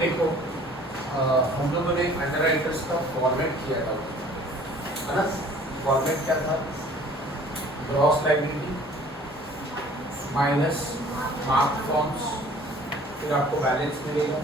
देखो हम लोगों ने अंडरराइटर्स का फॉर्मेट किया था, है ना। फॉर्मेट क्या था? Gross liability minus mark forms, फिर आपको बैलेंस मिलेगा,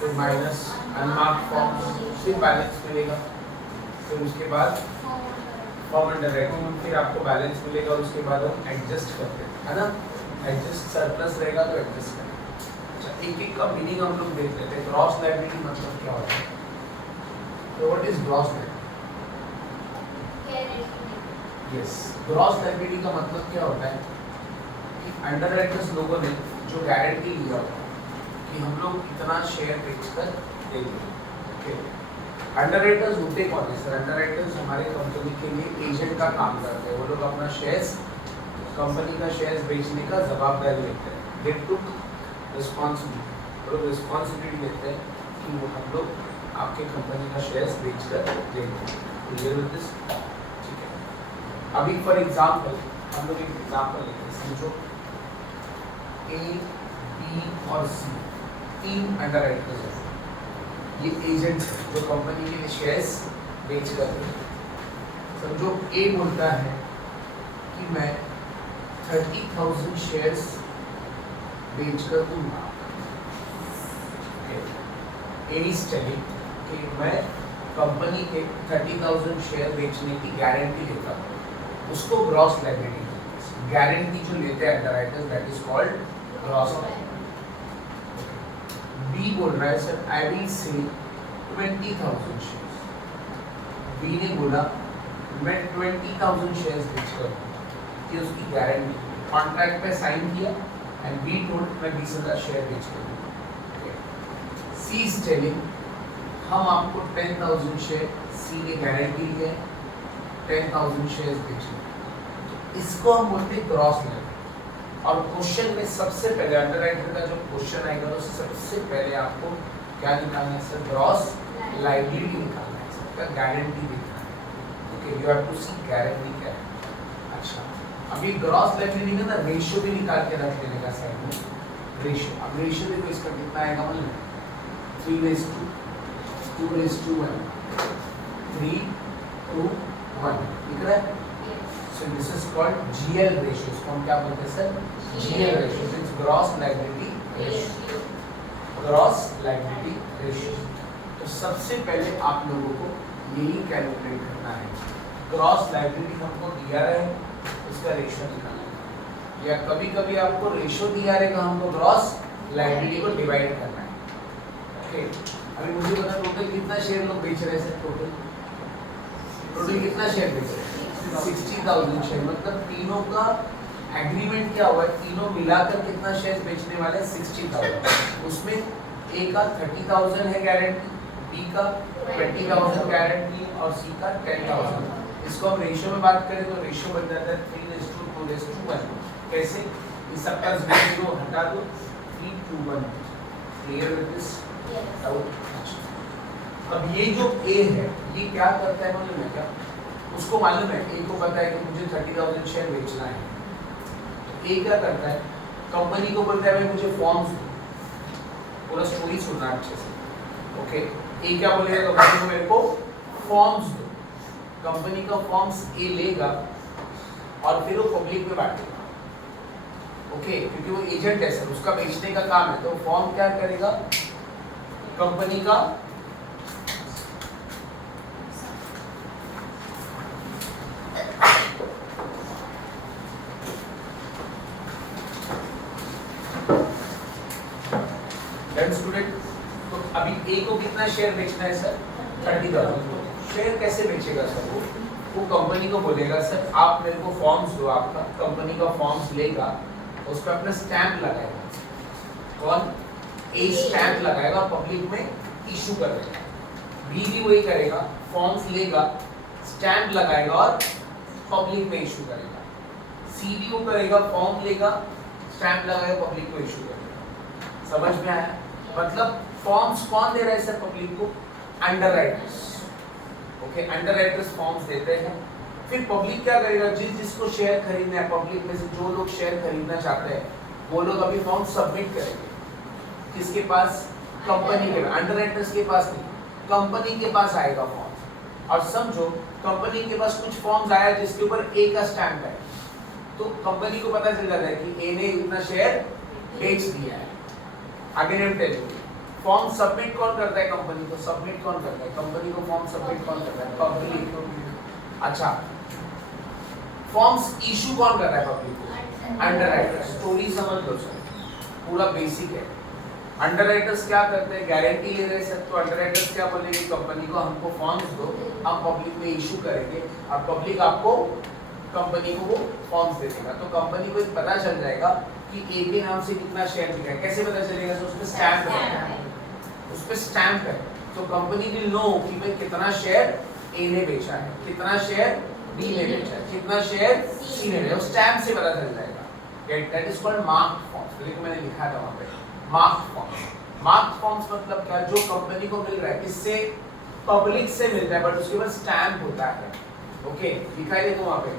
फिर माइनस अनमार्क फॉर्म्स, फिर बैलेंस मिलेगा, फिर उसके बाद फॉर्म अंडरराइटिंग, फिर आपको बैलेंस मिलेगा और उसके बाद हम एडजस्ट करते हैं, है ना। एडजस्ट सरप्लस रहेगा तो एडजस्ट करें। अच्छा, एक एक का मीनिंग हम लोग देख लेते हैं। ग्रॉस लायबिलिटी मतलब क्या होता है? तो what is gross liability? Yes, gross liability का मतलब क्या होता है कि अंडरराइटर्स लोगों ने जो गारंटी लिया होता है कि हम लोग इतना शेयर बेचकर देंगे। ओके, अंडरराइटर्स होते कौन है सर? अंडरराइटर्स हमारे कंपनी के लिए एजेंट का काम करते हैं। वो लोग अपना शेयर्स, कंपनी का शेयर्स बेचने का जवाबदारी लेते हैं। दे टुक रिस्पॉन्सिबिलिटी, वो लोग रिस्पॉन्सिबिलिटी लेते हैं कि वो हम लोग आपके कंपनी का शेयर्स बेचकर देंगे। Clear with this? ठीक है। अभी फॉर एग्जांपल हम लोग एक एग्जांपल लेते हैं। समझो ए, बी और सी तीन अंडरराइटर्स हैं। ये एजेंट जो कंपनी के लिए शेयर्स बेच कर रहे हैं। समझो ए बोलता है कि मैं 30,000 शेयर्स बेचकर दूंगा। ए इज टेलिंग कि मैं कंपनी के 30,000 शेयर बेचने की गारंटी लेता हूँ। उसको ग्रॉस लायबिलिटी, गारंटी जो लेते हैं underwriters, that is called gross liability. B बोल रहा है sir I will sell 20,000 shares. B ने बोला मैं 20,000 शेयर्स बेचकर, ये उसकी गारंटी। कॉन्ट्रैक्ट पे साइन किया एंड बी टोल्ड मैं 20,000 शेयर बेचकर दूंगा। सी इज टेलिंग हम आपको 10,000 शेयर, सी ने गारंटी लिया 10,000 शेयर्स बेचने। इसको हम बोलते हैं ग्रॉस लायबिलिटी। और क्वेश्चन में सबसे पहले अंडरराइटर का जो क्वेश्चन आएगा तो सबसे पहले आपको क्या निकालना है सर? ग्रॉस लायबिलिटी निकालना है, सबका गारंटी देखना है। Okay, you have to see guarantee क्या है। अच्छा, अभी ग्रॉस लायबिलिटी में ना रेशियो भी निकाल के रख लेने का साइड में। रेशियो, अब रेशियो देखो इसका कितना आएगा? मतलब 3:2:1, 3:1 दिख रहा है? So this is called GL ratio. इसको हम क्या बोलते हैं sir? GL ratio. It's gross liability ratio. Gross liability ratio. तो सबसे पहले आप लोगों को यही कैलकुलेट करना है। ग्रॉस लायबिलिटी हमको दिया रहे, उसका रेशियो निकालना है। या कभी कभी आपको रेशियो दिया रहेगा, हमको ग्रॉस लायबिलिटी को डिवाइड करना है। ओके, अभी मुझे बता टोटल कितना शेयर लोग बेच रहे हैं सर? टोटल कितना शेयर बेच रहे हैं? 60,000 शेयर। मतलब तीनों का एग्रीमेंट क्या हुआ है? तीनों मिलाकर कितना शेयर बेचने वाले हैं? 60,000। उसमें ए का 30,000 है गारंटी, बी का 20,000 गारंटी और सी का 10,000। इसको हम रेशियो में बात करें तो रेशियो बन जाता है 3:2:1। कैसे? इस सबका 0 हटा दो, 3:1। Clear with this doubt? अब ये जो ए है ये क्या करता है मालूम है क्या? उसको मालूम है, ए को पता है कि मुझे 30,000 शेयर बेचना है। तो ए क्या करता है? कंपनी को बोलता है भाई मुझे फॉर्म्स दो। पूरा स्टोरी सुनना अच्छे से। ओके, ए क्या बोलेगा कंपनी को? मेरे को फॉर्म्स दो। कंपनी का फॉर्म्स ए लेगा और फिर वो पब्लिक में बांटेगा। ओके, क्योंकि वो एजेंट है सर, उसका बेचने का काम है। तो फॉर्म क्या करेगा? कंपनी का स्टूडेंट। तो अभी ए को कितना शेयर बेचना है सर? 30,000। तो शेयर कैसे बेचेगा सर? वो कंपनी को बोलेगा सर आप मेरे को फॉर्म्स दो। आपका कंपनी का फॉर्म्स लेगा, उस पर अपना स्टैंप लगाएगा। कौन? ए स्टैंप लगाएगा, पब्लिक में इशू कर देगा। बी भी वही करेगा, फॉर्म्स लेगा, स्टैंप लगाएगा और पब्लिक में इशू करेगा। सी भी वो करेगा, फॉर्म लेगा, स्टैंप लगाएगा, पब्लिक को इशू करेगा। समझ में आया? मतलब फॉर्म्स कौन दे रहा है सर पब्लिक को? अंडरराइटर्स। ओके, अंडरराइटर्स फॉर्म्स देते हैं। फिर पब्लिक क्या करेगा? जिसको शेयर खरीदना है, पब्लिक में से जो लोग शेयर खरीदना चाहते हैं वो लोग अभी फॉर्म सबमिट करेंगे। किसके पास? कंपनी के अंडर राइटर्स के पास नहीं, कंपनी के पास आएगा फॉर्म। और समझो कंपनी के पास कुछ फॉर्म्स आया जिसके ऊपर ए का स्टैंप है, तो कंपनी को पता चल जाता है कि ए ने इतना शेयर बेच दिया है। आगे नेम टेल फॉर्म सबमिट कौन करता है कंपनी को, सबमिट कौन करता है कंपनी को, फॉर्म सबमिट कौन करता है पब्लिक। अच्छा फॉर्म्स इशू कौन कर रहा है पब्लिक को, अंडर राइटर। स्टोरी समझ लो सर, पूरा बेसिक है। अंडर राइटर्स क्या करते हैं, गारंटी ले रहे सर, तो अंडर राइटर्स क्या बोलेंगे कंपनी को हमको फॉर्म्स दो, हम पब्लिक में इशू करेंगे और पब्लिक आपको कंपनी को वो फॉर्म्स दे देगा। तो कंपनी को पता चल जाएगा कि ए के नाम से कितना शेयर बिका है। कैसे पता चलेगा, तो उस पे स्टैंप है, उस पे स्टैंप है, तो कंपनी विल नो कि भाई कितना शेयर ए ने बेचा है, कितना शेयर बी ने बेचा है, कितना शेयर सी ने बेचा है, स्टैंप से पता चल जाएगा। That is called marked forms. देखो मैंने लिखा था वहां पे मार्क्ड फॉर्म्स। मार्क्ड फॉर्म्स मतलब क्या, जो कंपनी को मिल रहा है किससे, पब्लिक से मिलता है, बट उसके ऊपर स्टैंप होता है। ओके लिखा है देखो वहां पे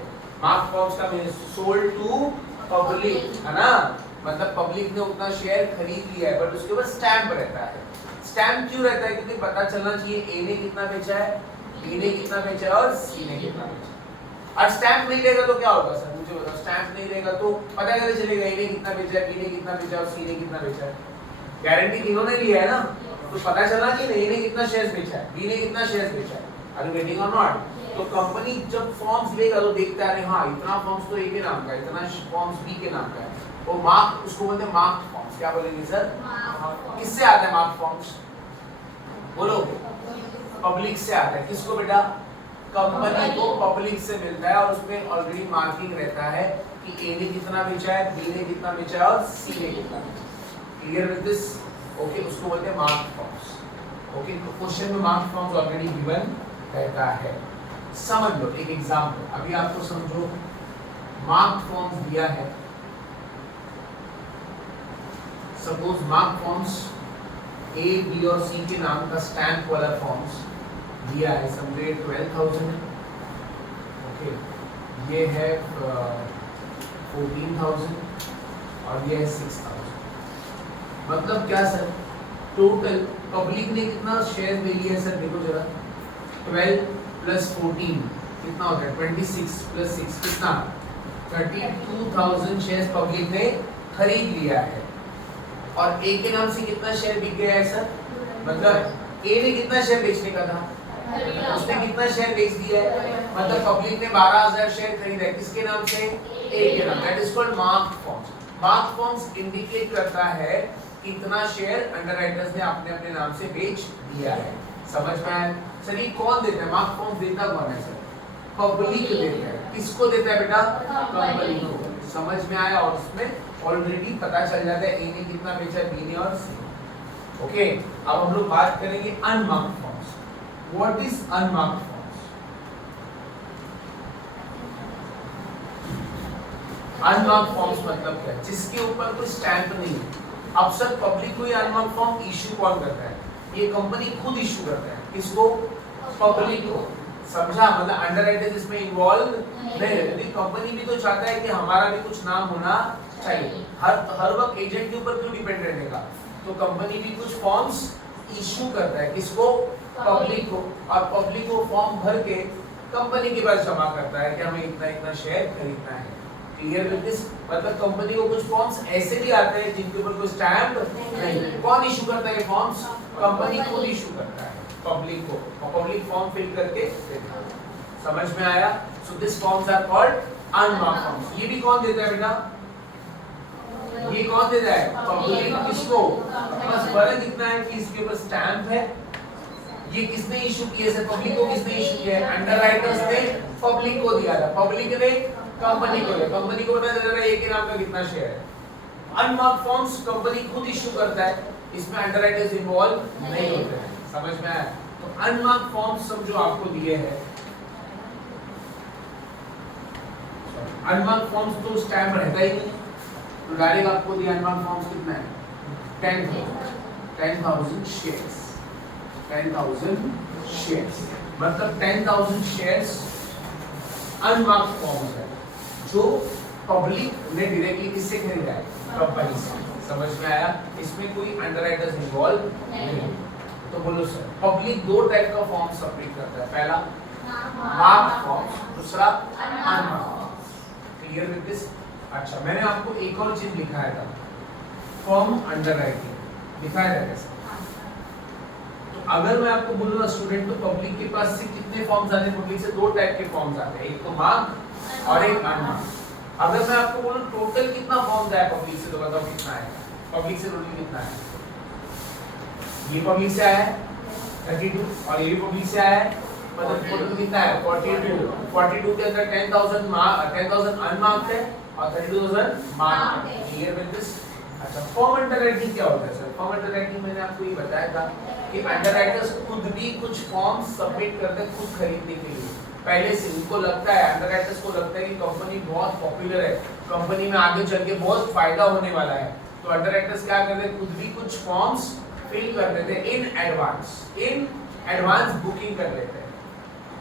मार्क्ड फॉर्म्स का मीनिंग सोल्ड टू पब्लिक, है ना, मतलब पब्लिक ने उतना शेयर खरीद लिया है, बट उसके ऊपर स्टैंप रहता है। स्टैंप क्यों रहता है, क्योंकि पता चलना चाहिए ए ने कितना बेचा है, बी ने कितना बेचा है और सी ने कितना बेचा है। और स्टैंप नहीं रहेगा तो क्या होगा सर, मुझे बताओ, स्टैंप नहीं रहेगा तो पता कैसे चलेगा ए ने कितना बेचा है, बी ने कितना बेचा है और सी ने कितना बेचा है। गारंटी तीनों ने लिया है ना, तो पता चला कि ए ने कितना शेयर्स बेचा है, बी ने कितना शेयर्स बेचा है। आर यू गेटिंग और नॉट? तो कंपनी जब फॉर्म्स लेगा तो देखता है हाँ इतना फॉर्म्स तो ए के नाम का है, इतना फॉर्म्स बी के नाम का है, वो मार्क, उसको बोलते हैं मार्क्ड फॉर्म्स। क्या बोलेंगे सर, किससे आता है मार्क्ड फॉर्म्स, बोलो, पब्लिक से आता है। किसको बेटा, कंपनी को पब्लिक से मिलता है और उसमें ऑलरेडी मार्किंग रहता है कि ए ने कितना बेचा है, बी ने कितना बेचा है और सी ने कितना बेचा है। Clear with this? ओके, उसको बोलते हैं मार्क्ड फॉर्म्स। ओके, तो क्वेश्चन में मार्क्ड फॉर्म्स ऑलरेडी गिवन रहता है। समझ लो एक एग्जांपल, अभी आपको समझो मार्क्ड फॉर्म्स दिया है। Suppose marked forms A B और सी के नाम का स्टैंप वाला फॉर्म्स दिया है, समझे 12,000। ओके, ये है 14,000 और ये है 6,000। मतलब क्या सर, टोटल पब्लिक ने कितना शेयर ले लिया है सर, देखो जरा, 12 प्लस 14 कितना होता है, 26 प्लस 6 कितना, 32,000 शेयर्स पब्लिक ने खरीद लिया है। और ए के नाम से कितना शेयर बिक गया है सर, मतलब ए ने कितना शेयर बेचने का था, उसने कितना शेयर बेच दिया है, मतलब पब्लिक ने 12,000 शेयर खरीदा है, किसके नाम से, ए के नाम। That is called marked forms. Marked forms indicate करता है कितना शेयर अंडर राइटर्स ने अपने अपने नाम से बेच दिया है। समझ में आया सर? ये कौन देता है मार्क्ड फॉर्म्स, देता कौन है सर, पब्लिक देता है। किसको देता है बेटा, कंपनी को। समझ में आया? और उसमें ऑलरेडी पता चल जाता है ए ने कितना बेचा, बी ने और सी। ओके, अब हम लोग बात करेंगे unmarked forms. What is unmarked forms? Unmarked forms मतलब क्या है, जिसके ऊपर कोई स्टैंप नहीं है। अब सर पब्लिक को ये अनमार्क्ड फॉर्म इशू कौन करता है, ये कंपनी खुद इशू करता है। किसको, पब्लिक को। समझा? मतलब अंडर राइटर्स इसमें इन्वॉल्व नहीं रहते। कंपनी भी तो चाहता है कि हमारा भी कुछ नाम होना चाहिए, हर वक्त एजेंट के ऊपर क्यों डिपेंड रहने का। तो कंपनी भी कुछ फॉर्म्स इशू करता है, किसको, पब्लिक को। और पब्लिक को फॉर्म भर के कंपनी के पास जमा करता है कि हमें इतना इतना शेयर खरीदना है। Clear with this? मतलब कंपनी को कुछ फॉर्म्स ऐसे भी आते हैं जिनके ऊपर कोई स्टैंप नहीं। कौन इशू करता है फॉर्म्स, कंपनी खुद इशू करता है पब्लिक को, और पब्लिक फॉर्म फिल करके देता है। समझ में आया? So this forms are called unmarked forms. ये भी कौन देता है बेटा, ये कौन देता है, पब्लिक। किसको, बस फर्क इतना है कि इसके ऊपर स्टैंप है। ये किसने इशू किया है, पब्लिक को किसने इशू किया है, अंडर राइटर्स ने पब्लिक को दिया था, पब्लिक ने कंपनी को दिया। कंपनी को पता चल रहा है ए के नाम का कितना शेयर है। अनमार्क्ड फॉर्म्स कंपनी खुद इशू करता है, इसमें अंडर राइटर्स इन्वॉल्व नहीं होते हैं। समझ में आया? तो अनमार्क्ड फॉर्म्स सब जो आपको दिए हैं, अनमार्क्ड फॉर्म्स तो स्टैंप रहता ही नहीं, तो डायरेक्ट आपको दिया अनमार्क्ड फॉर्म्स कितना है, 10,000 शेयर्स। 10,000 शेयर्स मतलब 10,000 शेयर्स अनमार्क्ड फॉर्म्स है, जो पब्लिक ने डायरेक्टली किससे खरीदा है? कंपनी से। समझ में आया? इसमें कोई अंडरराइटर्स इन्वॉल्व नहीं। तो बोलो सर, पब्लिक दो टाइप का फॉर्म सबमिट करता है, पहला मार्क फॉर्म, दूसरा अनमार्क। Clear with this? अच्छा, मैंने आपको एक और चीज लिखाया था, फॉर्म अंडरराइटिंग लिखाया था कैसे? तो अगर मैं आपको बोलूंगा स्टूडेंट, तो पब्लिक के पास से कितने फॉर्म्स आते हैं? पब्लिक से दो टाइप के फॉर्म्स आते हैं, एक तो मार्क और एक अनमार्क। अगर मैं आपको बोलूं टोटल कितना फॉर्म्स आया पब्लिक से, तो बताओ कितना आएगा? पब्लिक से टोटल कितना है? ये पब्लिक से आया है 32 और ये भी पब्लिक से आया है, मतलब टोटल कितना है? 42। 42 के अंदर 10,000 अनमार्क्ड है और 32,000 मार्क्ड है। Clear with this? अच्छा, फॉर्म अंडरराइटिंग क्या होता है सर? फॉर्म अंडरराइटिंग मैंने आपको ये बताया था कि अंडरराइटर्स खुद भी कुछ फॉर्म सबमिट करते हैं खुद खरीदने के लिए। पहले से उनको लगता है, अंडरराइटर्स को लगता है कि कंपनी बहुत पॉपुलर है, कंपनी में आगे चल के बहुत फायदा होने वाला है, तो अंडरराइटर्स क्या करते हैं? खुद भी कुछ फॉर्म्स फिल कर देते हैं इन एडवांस बुकिंग कर लेते हैं।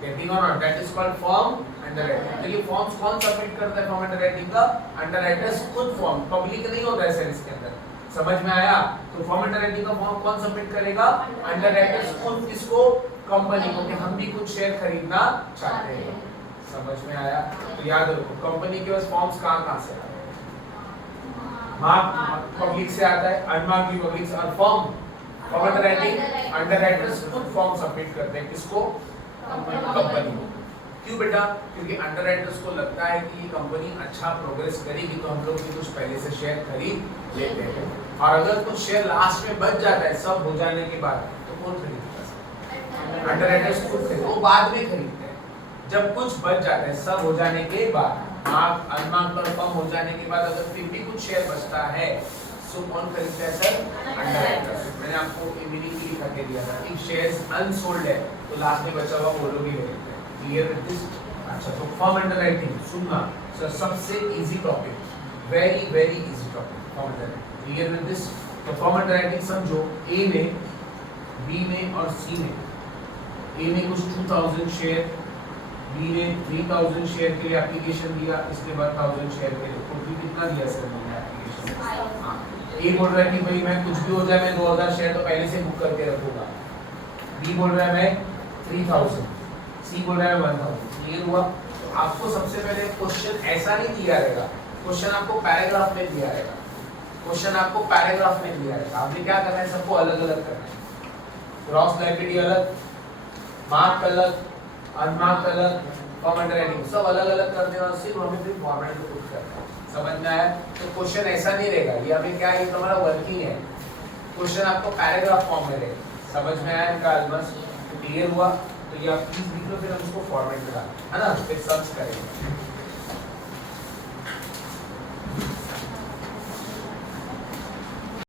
गेटिंग और not? That is called form underwriting. तो ये फॉर्म्स कौन सबमिट करता है फॉर्म अंडरराइटिंग का? अंडरराइटर्स खुद फॉर्म, पब्लिक नहीं होता है सर इसके अंदर। समझ में आया? तो फॉर्म अंडरराइटिंग का फॉर्म कौन सबमिट करेगा? अंडरराइटर्स खुद। किसको? कंपनी को, कि हम भी कुछ शेयर खरीदना चाहते हैं। समझ में आया? तो याद रखो, कंपनी के पास फॉर्म्स कहां से आते हैं? मार्क पब्लिक से आता है, अनमार्क भी पब्लिक से। और फॉर्म अंडरराइटर्स खुद फॉर्म सबमिट करते हैं, किसको? कंपनी को। क्यों बेटा? क्योंकि अंडरराइटर्स को लगता है कि ये कंपनी अच्छा प्रोग्रेस करेगी, तो हम लोग भी कुछ पहले से शेयर खरीद लेते हैं। और अगर कुछ शेयर लास्ट में बच जाता है सब हो जाने के बाद, तो कौन खरीदता है? अंडरराइटर्स खुद खरीदते, वो बाद में खरीदते हैं। जब कुछ बच जाता है सब हो जाने के बाद, मार्क अनमार्क कंफर्म हो जाने के बाद, अगर फिर भी कुछ शेयर बचता है, सो कौन खरीदता है सर? अंडरराइटर्स। मैंने आपको इमीडिएटली लिखा के दिया था, इफ शेयर्स अनसोल्ड है तो लास्ट में बचा हुआ वो लोग ही खरीदते हैं। Clear with this? अच्छा, तो फॉर्म अंडरराइटिंग सुनना सर, सबसे easy topic, very very easy topic, form underwriting. Clear with this? तो फॉर्म अंडरराइटिंग समझो, ए में, बी में और सी में। ए ने कुछ 2000 शेयर, बी ने 3000 शेयर के लिए एप्लीकेशन दिया, इसके बाद 1000 शेयर के लिए, टोटल कितना दिया सर मैंने एप्लीकेशन? हाँ, ए बोल रहा है कि भाई मैं कुछ भी हो जाए मैं 2000 शेयर तो पहले से बुक करके रखूंगा। बी बोल रहा है मैं 3000, सी बोल रहा है 1000। क्लियर हुआ? तो आपको सबसे पहले क्वेश्चन ऐसा नहीं दिया रहेगा, क्वेश्चन आपको पैराग्राफ में दिया रहेगा। क्वेश्चन आपको पैराग्राफ में दिया रहेगा, आपने क्या करना है? सबको अलग अलग करना है। ग्रॉस लायबिलिटी अलग, मार्क अलग, अनमार्क अलग, फॉर्म अंडरराइटिंग सब अलग अलग कर देना, सिर्फ हमें फिर फॉर्मेट में पुट करना है। समझ में आया? तो क्वेश्चन ऐसा नहीं रहेगा, ये अभी क्या है, ये तुम्हारा वर्किंग है। क्वेश्चन आपको पैराग्राफ फॉर्म में रहेगा। समझ में आया इनका ऑलमोस्ट? क्लियर हुआ? तो ये आप प्लीज लिख लो, फिर हम इसको फॉर्मेट में डालें, है ना? फिर सर्च करेंगे।